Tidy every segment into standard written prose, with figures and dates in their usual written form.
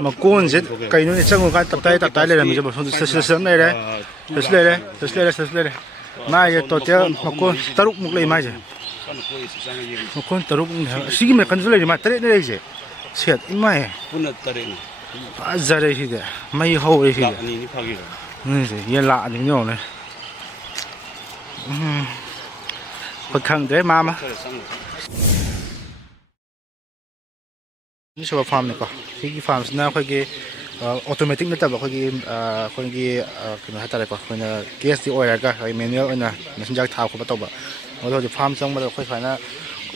mà côn chết cái nó trong một cái tập tay lên là mình cho một số sớm này đấy sớm mai tổ chức mà côn taruk một lấy mai chứ mà côn taruk sĩ mà cần lấy mà tết này chứ chết mai giờ đây thì đấy mai hậu đây thì này gì lạ như nhau nàyคนขังเด้มานี่ชาวฟาร์มนี่ก็ที่ฟาร์มน่าค่อยกี่ออโตเมติกนั่นแต่ว่าค่อยกี่คนกี่คืออะไรต่างๆก็คนเกสที่ออยล์ก็ไอ้เมนูอันนั้นมันสัญญาท้าเขาประตูแบบเราจะฟาร์มจังมาเราค่อยฝ่ายน่ะ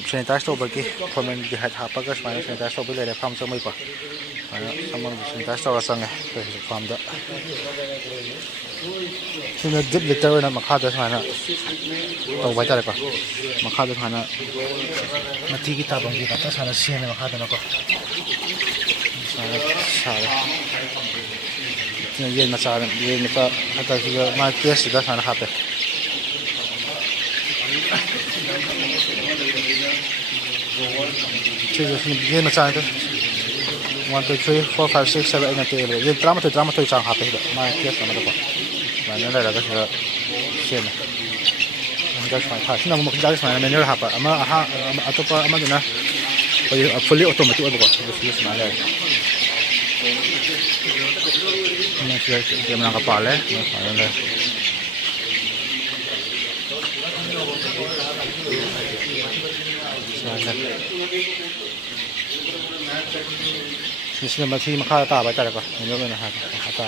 เชนตัสโตบกี่พอมันจะหาท้าปากก็ฝ่ายเชนตัสโตไปเลยฟาร์มจังไม่กว่าสมมติเชนตัสโตก็สั่งไงไปฟาร์มได้ซึ่งดิบลิเตอร์นะมาฆ่าตัวฝ่ายน่ะตัวไว้ใจเลยก็มาฆ่าตัวฝ่ายน่ะมาที่กิตาบางทีก็สารเสียนมาฆ่าตัวน่ะก็สารเนี่ยเย็นมาสารเย็นก็อาจจะคือมาเกสได้สารครับชื่อเย็นมาสารก็ 1 2 3 4 5 6 7 8 9 10 เย็นตรามาตัวจางครับไปมาเกสมาตัวก็มาเนี่ยอะไรก็คือเสียนมันจะฝ่ายถ่ายที่เราบอกจะฝ่ายมันเนี่ยครับอ่ะมาอ่ะตัวก็มาดูนะไปfully automatic ไปก่อนดูสิมาเลยนี่คือเกมนังกระป๋าเลยฝ่ายเลยนี่คือมาที่มาฆ่าตาไปแต่ละก่อนนี่ก็นะครับฆ่าตา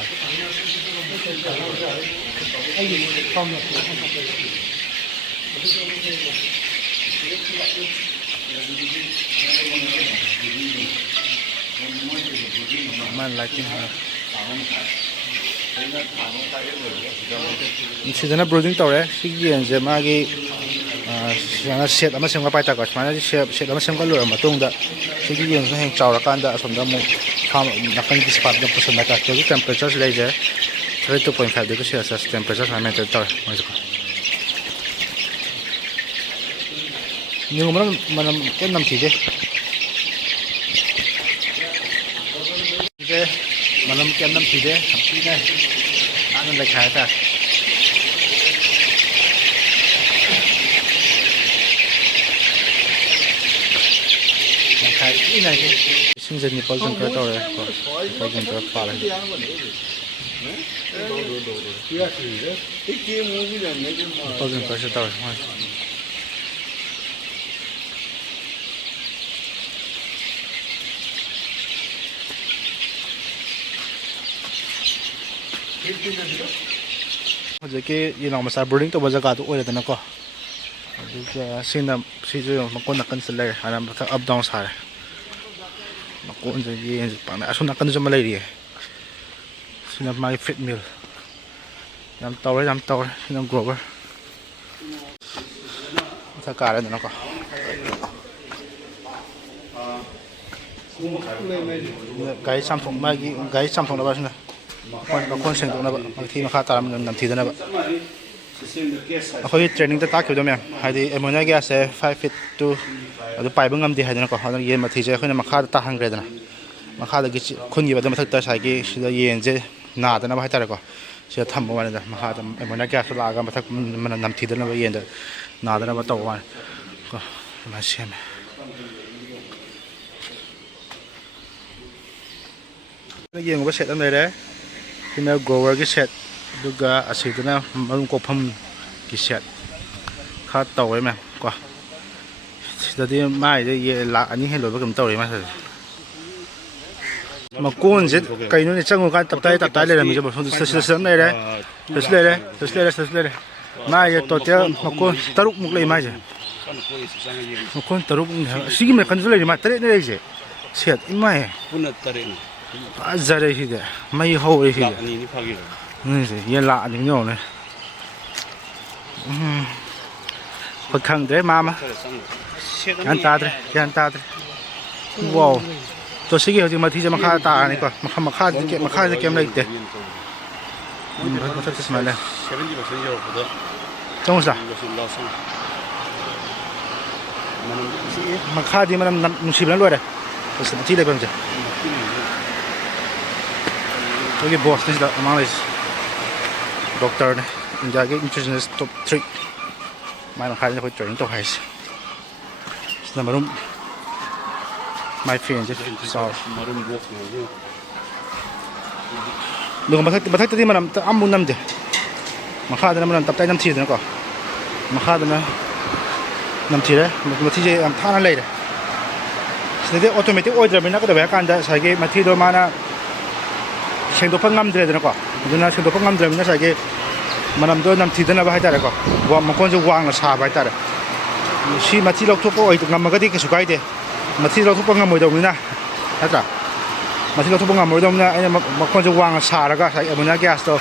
มันไล่กินฮะสิ่งนั้น brooding ตัวเลยสิ่งที่จะมากี่อย่างนั้นเช็ดมาเชื่อมกับไปแต่ก่อนมันจะเช็ดมาเชื่อมกับหลุดมาตรงนั้นสิ่งที่ยังต้องให้เจ้าละกันแต่สมมติมุทำนักการที่สปาร์ตยังผสมกันตัวที่ temperature เลยจะ32.5 degree Celsius temperature ทำให้ตัวต่อมาสักนี่มันแค่น้ำทีเดียวมันแค่น้ำทีเดียวทำที่ไหนนั่นเลยขายแต่ขายที่ไหนซึ่งจะมีผลจนเกิดอะไรผลจนเกิดอะไรผลจนเกิดอะไรเขาจะกี่ยีน้องมาสายบริ้งตัวบรรยากาศตัวอะไรแต่นั่นก็ดูแค่สิ่งนั้นสิ่งที่มันก็นักกันสลายอันนั้นมันอัพดาวน์สายมันก็จะยี่นปานนั้นส่วนนักกันจะมาเลยดีสิ่งนั้นมาฟิตมิลน้ำเตาเลยน้ำกรอบเลยถ้าการอะไรนั่นก็ไก่ซ้ำถงมากี่ไก่ซ้ำถงแล้วบ้างนะคนเสียงตรงนั้นบางทีมันขาดตามันนำทีนั้นแบบเขาที่เทรนนิ่งจะตักอยู่ตรงนี้ให้ดีเอ็มโมเนียแก๊ส5 feet to หรือไปบ้างงำดีให้ดีนะก็เขาต้องเย็นมาทีเจ้าคนนั้นมาขาดตาหังเกรดนะมาขาดกี่คนยี่แบบมาทักตาใส่กี่สิ่งเย็นเจ้าหนาแต่นั้นไม่ให้ตาเลยก็เชื่อทำประมาณนั้นมาขาดเอ็มโมเนียแก๊สลากันมาทักมันนำทีนั้นไปเย็นเด้อหนาแต่นั้นมาตกวันก็มาเชื่อมเย็นก็เสร็จแล้วเลยเด้ที่นั่น grower กิเสร็จดูก็อาศัยตัวนั้นมันก็พัมกิเสร็จข้าโตไว้ไหมกว่าแต่ที่ไม่ได้เยอะละอันนี้ให้หลุดไปกับโตเลยมั้ยมาโกนเสร็จไก่นู้นจังหวะการตับไตเลยนะมีจะบอกเสริมเลยไม่ตัวเจ้ามาโกนตรุกมุกเลยไหมจ๊ะมาโกนตรุกสิ่งที่มันกันเลยมาเตะนี่เลยจ๊ะเสียดไม่จะได้ที่เดียไม่เข้าเลยที่เดียนี่สิยันละอย่างเงี้ยเลยคนขังเด้มายันตาเด้ว้าวตัวสิ่งที่มาที่จะมาฆ่าตานี่ก่อนมาฆ่าจะเก็บอะไรเด้มาทักษะมาเลยจังหวะมาฆ่าที่มันนุ่มชิบแล้วด้วยเลยที่ไหนบ้างจ๊ะ 저기 boss this among is doctor India nutritionist top 3 mai ma khai ko training to hai marum my friend so marum box lu mathak tadi manam amun nam de makha da manam tap tai nam thi da ko makha da na nam thi re mathi je am thana lai re side automatic order bina ko da ba kan da sa ge mathi do mana sengdo phangam dre da ko duna sengdo phangam dre mina sa ge manam do nam thi da na ba ha da ko wa makon je wang la sa ba ta re si mathi lok thopo oi ngam ga di ka su kai de mathi lok thopo ngam moi do mina ha mathi lok thopo ngam moi do mina ai makon je wang sa ra ga sai ammonia gas to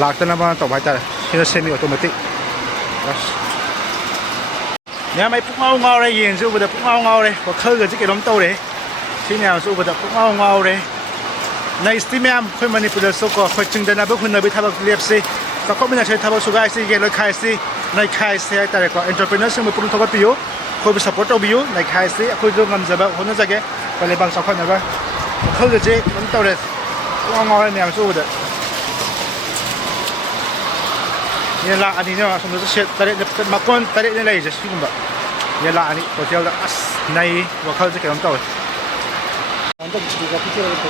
lak ta na ba to ba ta re semi automatic nhà máy phúc ngao đây hiện sự bây giờ phúc ngao đây và khơi cái cái đống tàu đấy thì nhà sự bây giờ phúc ngao đây này stream khơi Manipur số có khơi chừng đây là bước khơi nơi bị tháp liệp xí và có bên này chơi tháp số gai xí cái lời khai xí này khai xí tại đây có entrepreneur sinh một tháp biu khơi bị support tàu biu này khai xí khơi dùng ngầm giờ bao hôm nay cái và lấy bằng sáu khơi này vậy khơi cái đống tàu đấy phúc ngao đây nhà sự bây giờ ये ला अनि ने सम से तरे मकोन तरे ने lai je sigumba ye la ani hotel da as nai wakal je kam taw anda ji ga picture ko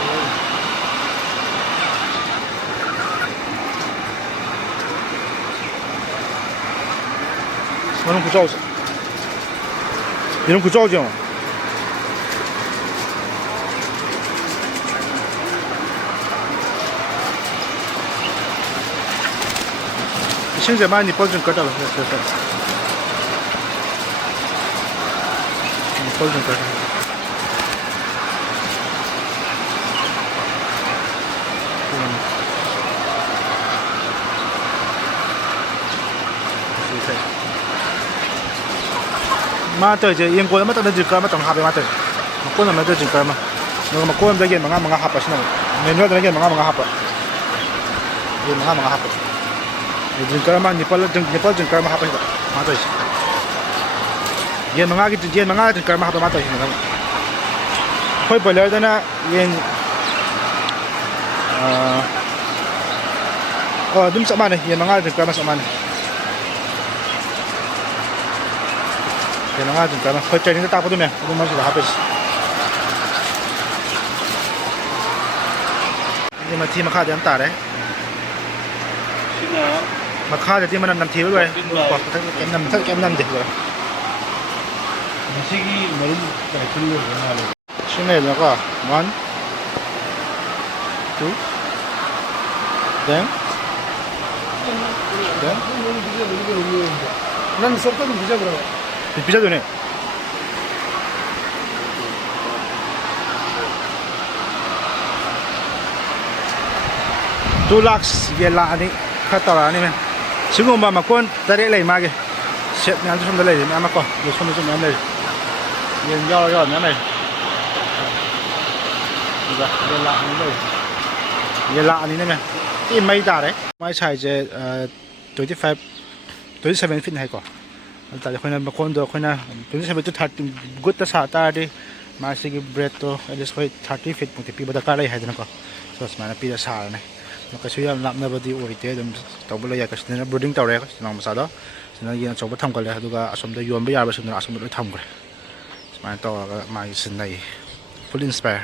manung ku jaw 이런 구 jaw jong现在嘛，你保证搞到了，是。你保证搞到了。嘛对，就英国的嘛，等那几个嘛，等下边嘛对，嘛过那嘛这几个嘛，那个嘛过那边嘛哈巴是那个，那边那边嘛哈巴，也嘛哈巴。jengkar mah Nepal jengkar mah apa itu? Mata sih. Yen manga jengkar mah apa mata sih namanya. Koi boiler dana yen oh dim sama nih yen manga jengkar mah sama nih. Yen manga jengkar mah koi training tak apa tuh ya? Itu masih dah habis. Ini mati maka dia antar eh. mà kha thì mình làm thiếu rồi, bỏ cái nằm được rồi. Cái này là có 1, 2, then. 난 쏙도 비자 그러. 비자 되네. 2 lakhs ye la ani khatara ni men. 지금 뭐 막건 다리 레이 마게 셋 냥 좀 달래 나 막고 요 손을 좀 내내 연결 내내 이거 얘라 아니네 이 많이 다래 많이 차이제 25 27 feet hay có tại khoina makon도 khoina 27 to 30 good ta sa ta đi mà sig bread to at least 30 feet một pi bada ka lai hay na ko so mana pi da sa này cái suy làm na body oi te dum tàu bơi ya cái này brooding tàu đấy nó mà sao đó nó yên chỗ bắt thăm cái này đúng là asam đây yom bây giờ bây giờ asam đây thăm cái mà to cái mà sinh này full inspire